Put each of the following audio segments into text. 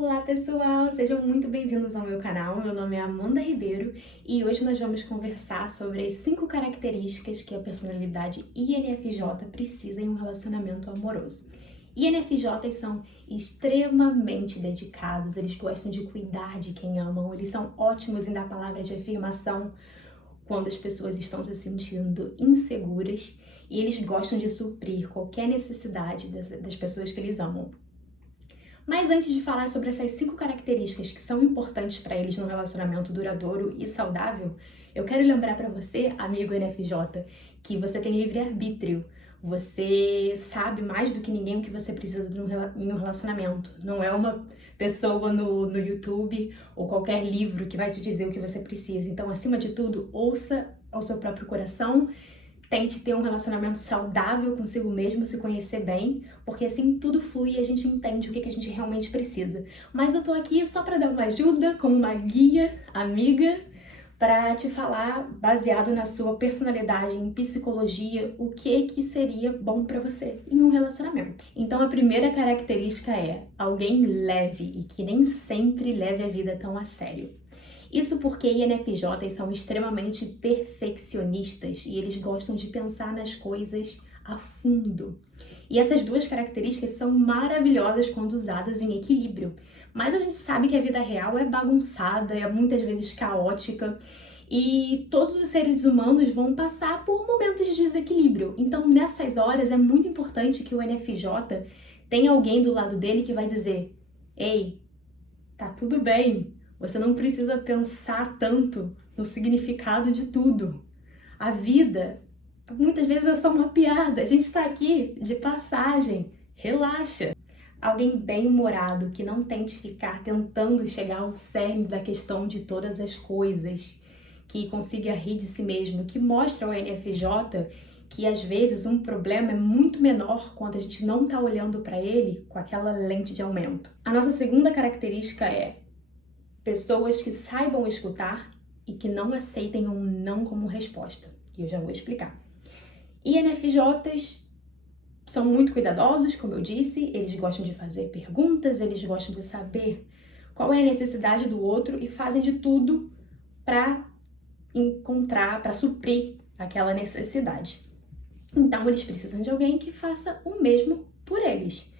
Olá pessoal, sejam muito bem-vindos ao meu canal. Meu nome é Amanda Ribeiro e hoje nós vamos conversar sobre as 5 características que a personalidade INFJ precisa em um relacionamento amoroso. INFJs são extremamente dedicados, eles gostam de cuidar de quem amam, eles são ótimos em dar palavras de afirmação quando as pessoas estão se sentindo inseguras e eles gostam de suprir qualquer necessidade das pessoas que eles amam. Mas antes de falar sobre essas 5 características que são importantes para eles num relacionamento duradouro e saudável, eu quero lembrar para você, amigo NFJ, que você tem livre-arbítrio. Você sabe mais do que ninguém o que você precisa em um relacionamento. Não é uma pessoa no YouTube ou qualquer livro que vai te dizer o que você precisa. Então, acima de tudo, ouça ao seu próprio coração. Tente ter um relacionamento saudável consigo mesmo, se conhecer bem, porque assim tudo flui e a gente entende o que a gente realmente precisa. Mas eu tô aqui só para dar uma ajuda, como uma guia, amiga, para te falar, baseado na sua personalidade, em psicologia, o que seria bom para você em um relacionamento. Então a primeira característica é alguém leve e que nem sempre leve a vida tão a sério. Isso porque INFJs são extremamente perfeccionistas e eles gostam de pensar nas coisas a fundo. E essas duas características são maravilhosas quando usadas em equilíbrio. Mas a gente sabe que a vida real é bagunçada, é muitas vezes caótica e todos os seres humanos vão passar por momentos de desequilíbrio. Então, nessas horas, é muito importante que o NFJ tenha alguém do lado dele que vai dizer: "Ei, tá tudo bem. Você não precisa pensar tanto no significado de tudo. A vida, muitas vezes, é só uma piada. A gente tá aqui de passagem. Relaxa." Alguém bem-humorado, que não tente ficar tentando chegar ao cerne da questão de todas as coisas, que consiga rir de si mesmo, que mostra ao NFJ que às vezes um problema é muito menor quando a gente não tá olhando para ele com aquela lente de aumento. A nossa segunda característica é pessoas que saibam escutar e que não aceitem um não como resposta, que eu já vou explicar. INFJs são muito cuidadosos, como eu disse, eles gostam de fazer perguntas, eles gostam de saber qual é a necessidade do outro e fazem de tudo para encontrar, para suprir aquela necessidade. Então, eles precisam de alguém que faça o mesmo por eles.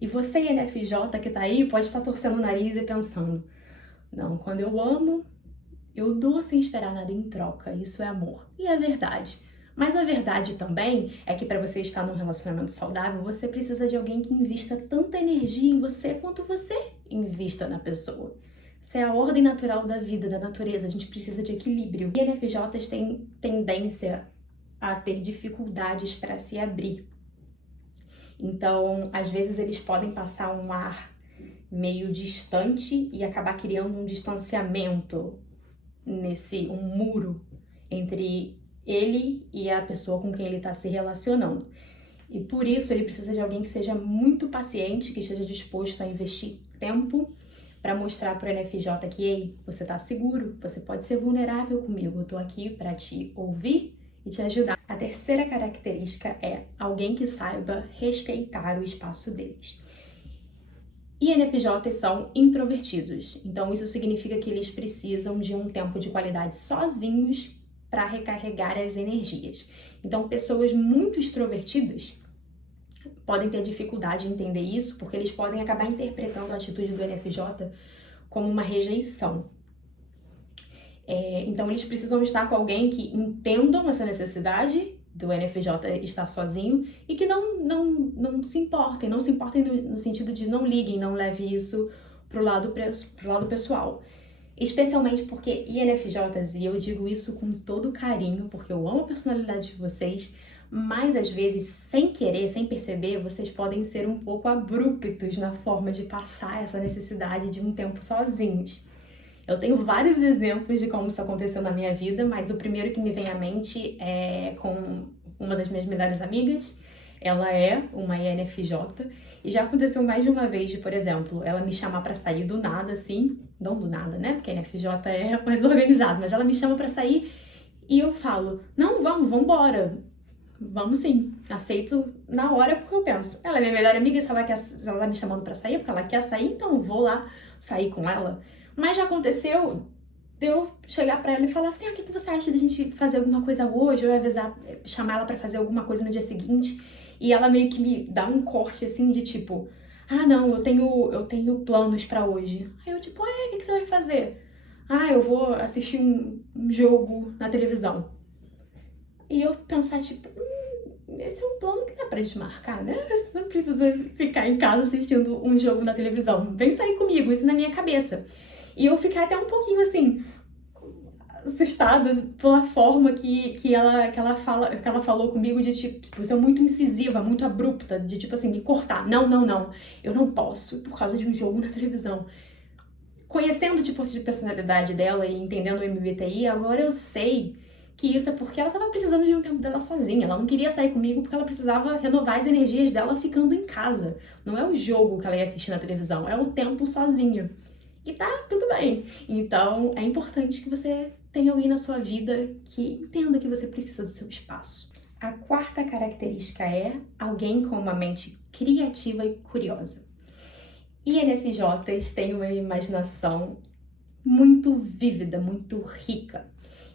E você, INFJ, que tá aí, pode estar torcendo o nariz e pensando: não, quando eu amo, eu dou sem esperar nada em troca, isso é amor. E é verdade. Mas a verdade também é que para você estar num relacionamento saudável, você precisa de alguém que invista tanta energia em você quanto você invista na pessoa. Essa é a ordem natural da vida, da natureza, a gente precisa de equilíbrio. E NFJs têm tendência a ter dificuldades para se abrir. Então, às vezes eles podem passar um ar meio distante e acabar criando um distanciamento um muro entre ele e a pessoa com quem ele está se relacionando. E por isso ele precisa de alguém que seja muito paciente, que esteja disposto a investir tempo para mostrar para o NFJ que, ei, você está seguro, você pode ser vulnerável comigo, eu estou aqui para te ouvir e te ajudar. A terceira característica é alguém que saiba respeitar o espaço deles. INFJs são introvertidos, então isso significa que eles precisam de um tempo de qualidade sozinhos para recarregar as energias. Então, pessoas muito extrovertidas podem ter dificuldade em entender isso, porque eles podem acabar interpretando a atitude do NFJ como uma rejeição. Então, eles precisam estar com alguém que entendam essa necessidade do NFJ estar sozinho e que não se importem no sentido de não liguem, não leve isso pro lado pessoal. Especialmente porque INFJs, e eu digo isso com todo carinho, porque eu amo a personalidade de vocês, mas às vezes, sem querer, sem perceber, vocês podem ser um pouco abruptos na forma de passar essa necessidade de um tempo sozinhos. Eu tenho vários exemplos de como isso aconteceu na minha vida, mas o primeiro que me vem à mente é com uma das minhas melhores amigas. Ela é uma INFJ e já aconteceu mais de uma vez de, por exemplo, ela me chamar pra sair do nada, assim, não do nada, né, porque a INFJ é mais organizado, mas ela me chama pra sair e eu falo: não, vamos embora. vamos sim, aceito na hora porque eu penso, ela é minha melhor amiga, se ela tá me chamando pra sair, porque ela quer sair, então eu vou lá sair com ela. Mas já aconteceu de eu chegar pra ela e falar assim, o que você acha da gente fazer alguma coisa hoje? Ou eu avisar, chamar ela pra fazer alguma coisa no dia seguinte, e ela meio que me dá um corte assim de tipo, ah não, eu tenho planos pra hoje. Aí eu tipo, o que você vai fazer? Ah, eu vou assistir um jogo na televisão. E eu pensar, tipo, esse é um plano que dá pra gente marcar, né? Você não precisa ficar em casa assistindo um jogo na televisão. Vem sair comigo, isso na minha cabeça. E eu ficar até um pouquinho assim, assustada pela forma que ela falou comigo de tipo, ser muito incisiva, muito abrupta, de tipo assim, me cortar. Não, não, não. Eu não posso por causa de um jogo na televisão. Conhecendo tipo de personalidade dela e entendendo o MBTI, agora eu sei que isso é porque ela tava precisando de um tempo dela sozinha. Ela não queria sair comigo porque ela precisava renovar as energias dela ficando em casa. Não é o jogo que ela ia assistir na televisão, é o tempo sozinha. E tá tudo bem. Então é importante que você tenha alguém na sua vida que entenda que você precisa do seu espaço. A quarta característica é alguém com uma mente criativa e curiosa. INFJs têm uma imaginação muito vívida, muito rica.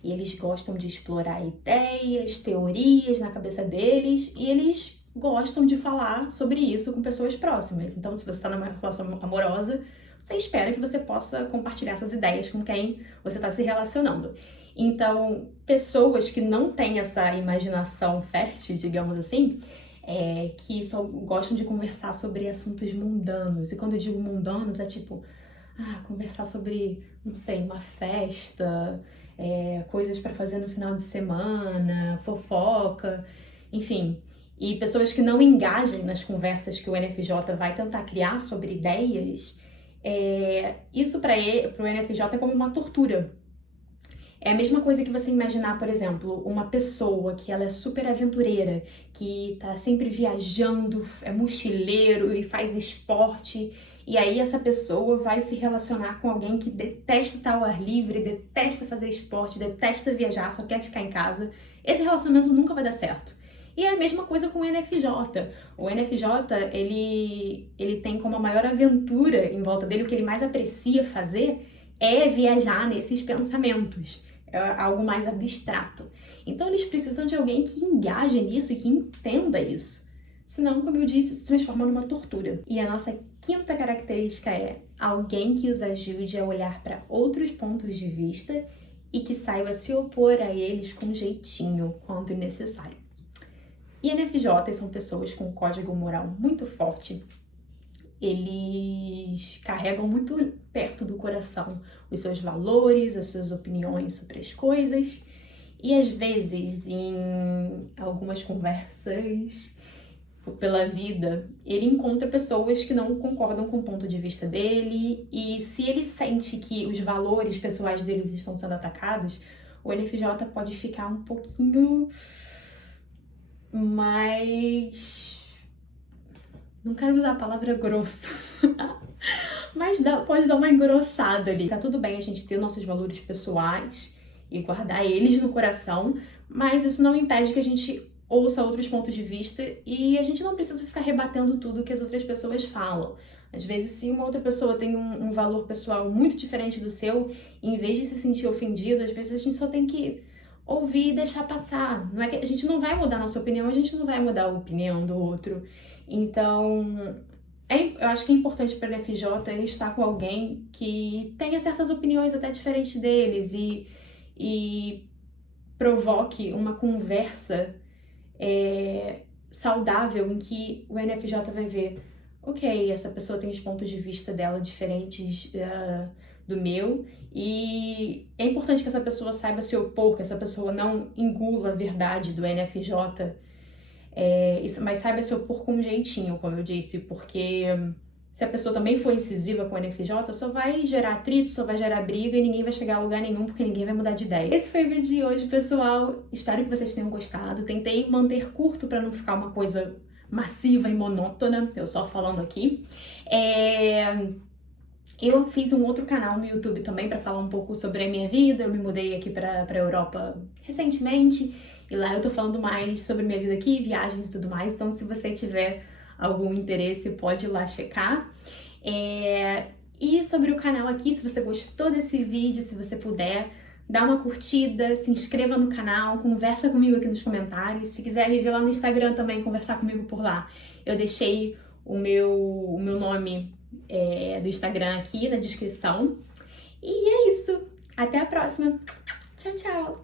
E eles gostam de explorar ideias, teorias na cabeça deles e eles gostam de falar sobre isso com pessoas próximas. Então, se você está numa relação amorosa, você espera que você possa compartilhar essas ideias com quem você está se relacionando. Então, pessoas que não têm essa imaginação fértil, digamos assim, que só gostam de conversar sobre assuntos mundanos. E quando eu digo mundanos, é tipo, conversar sobre, não sei, uma festa, coisas para fazer no final de semana, fofoca, enfim. E pessoas que não engajem nas conversas que o NFJ vai tentar criar sobre ideias, isso para o NFJ é como uma tortura. É a mesma coisa que você imaginar, por exemplo, uma pessoa que ela é super aventureira, que tá sempre viajando, é mochileiro e faz esporte, e aí essa pessoa vai se relacionar com alguém que detesta estar ao ar livre, detesta fazer esporte, detesta viajar, só quer ficar em casa. Esse relacionamento nunca vai dar certo. E é a mesma coisa com o NFJ. O NFJ, ele tem como a maior aventura em volta dele, o que ele mais aprecia fazer é viajar nesses pensamentos. É algo mais abstrato. Então eles precisam de alguém que engaje nisso e que entenda isso. Senão, como eu disse, se transforma numa tortura. E a nossa quinta característica é alguém que os ajude a olhar para outros pontos de vista e que saiba se opor a eles com jeitinho quando necessário. INFJs são pessoas com um código moral muito forte. Eles carregam muito perto do coração os seus valores, as suas opiniões sobre as coisas. E às vezes, em algumas conversas pela vida, ele encontra pessoas que não concordam com o ponto de vista dele. E se ele sente que os valores pessoais deles estão sendo atacados, o NFJ pode ficar um pouquinho mais... Não quero usar a palavra grosso, mas pode dar uma engrossada ali. Tá tudo bem a gente ter nossos valores pessoais e guardar eles no coração, mas isso não impede que a gente ouça outros pontos de vista e a gente não precisa ficar rebatendo tudo que as outras pessoas falam. Às vezes, se uma outra pessoa tem um valor pessoal muito diferente do seu, em vez de se sentir ofendido, às vezes a gente só tem que ouvir e deixar passar. Não é que a gente não vai mudar a nossa opinião, a gente não vai mudar a opinião do outro. Então, eu acho que é importante para o NFJ estar com alguém que tenha certas opiniões até diferentes deles e provoque uma conversa saudável em que o NFJ vai ver, ok, essa pessoa tem os pontos de vista dela diferentes do meu, e é importante que essa pessoa saiba se opor, que essa pessoa não engula a verdade do NFJ, mas saiba se opor com um jeitinho, como eu disse, porque se a pessoa também for incisiva com o NFJ, só vai gerar atrito, só vai gerar briga e ninguém vai chegar a lugar nenhum porque ninguém vai mudar de ideia. Esse foi o vídeo de hoje, pessoal. Espero que vocês tenham gostado. Tentei manter curto para não ficar uma coisa massiva e monótona, eu só falando aqui. Eu fiz um outro canal no YouTube também para falar um pouco sobre a minha vida. Eu me mudei aqui para a Europa recentemente E lá eu tô falando mais sobre minha vida aqui, viagens e tudo mais, então se você tiver algum interesse, pode ir lá checar. E sobre o canal aqui, se você gostou desse vídeo, se você puder, dá uma curtida, se inscreva no canal, conversa comigo aqui nos comentários. Se quiser me ver lá no Instagram também, conversar comigo por lá, eu deixei o meu nome do Instagram aqui na descrição. E é isso. Até a próxima. Tchau, tchau.